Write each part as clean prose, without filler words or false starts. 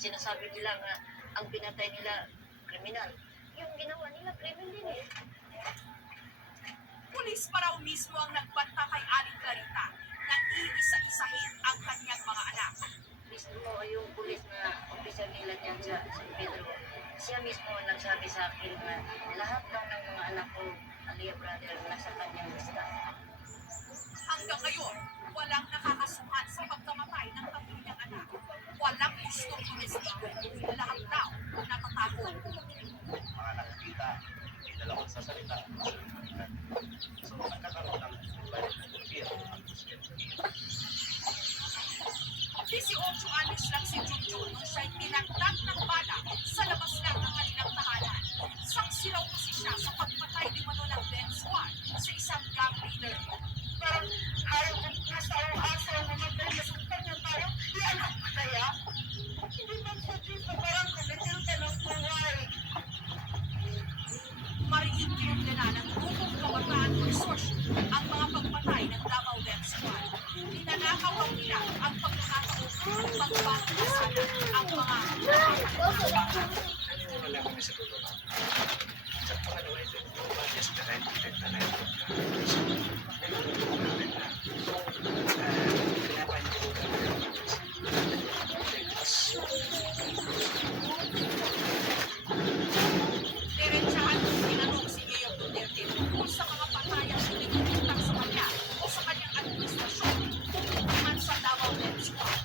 sinasabi nila nga ang pinatay nila kriminal. Yung ginawa nila kriminal din eh. Pulis pa raw mismo ang nagbanta kay Aling Clarita na iisa-isahin ang kanyang mga anak. Mismo yung pulis na opisyal nila dyan sa San Pedro, siya mismo ang nagsabi sa akin na lahat daw ng mga anak ko, Alia brother, nasa kanyang lista. Hanggang ngayon, walang nakakasuhan sa pagkamatay ng kanyang anak. Walang gustong investigo. Lahat daw natatakot. Mga nakikita, may dalawang sasalita. So, nagkakaroon ng balik na fear. 18 anyos lang si Junjun nung siya'y tinagdag ng bala sa labas lang ng kanilang tahanan. Saksi raw kasi siya sa pagpatay di mano ng death squad sa isang gang leader. Parang ayaw ko nasa araw-asa ang mga tayo nasaktan ng tayo. Anak ko kaya? Hindi ba sa Diyos na parang kumitil ka ng buhay? Mariing kinundena ng grupong kabataan konsorsyo ang mga pagpatay ng Davao Death Squad. Ninanakaw raw nila ang pagkakataon ng pagbago na sana ang mga Wala kami sa dulo. Sa pangalawa ito, just the right to take the right to Diretsahan ng tinanong si Mayor Duterte tungkol sa mga patayang pinipintang sa kanya o sa kanyang administrasyon tungkol man sa Davao Death Squad.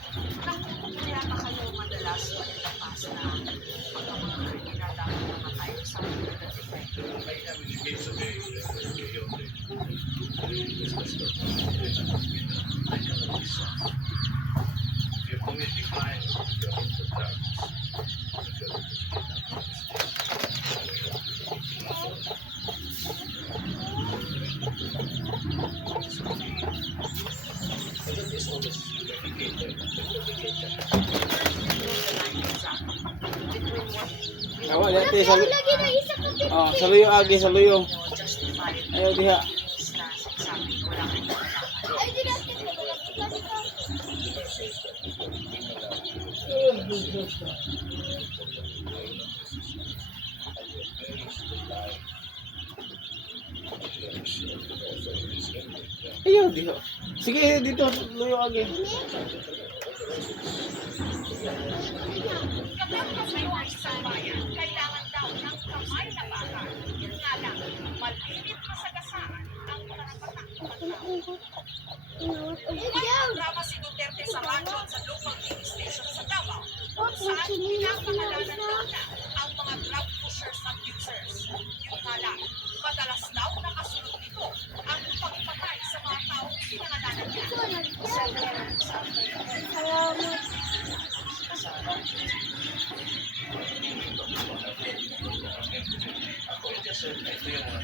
Kaya ba kayo madalas malalapas na pagka mga kriminal dapat namatay sa mga defend? you commit the crime, you're into drugs. Is always dedicated. Awa dati sa saluyo agi saluyo. Justified Ayaw diha. na sinasabi wala kang kailangan. Ayaw diha. Sige dito saluyo agi. Kapag kasayaway sa bayan, kailangan daw ng kamay na baka. Yun nga lang, malimit masagasaan ang karapatang pagtao. May programa si Duterte sa radyo at sa local TV station sa Davao kung saan pinapangalanan daw niya ang mga drug pushers at users. Yun nga lang, madalas daw nakasunod nito ang pagpatay sa mga taong pinangalanan niya. Ako, ito yung mga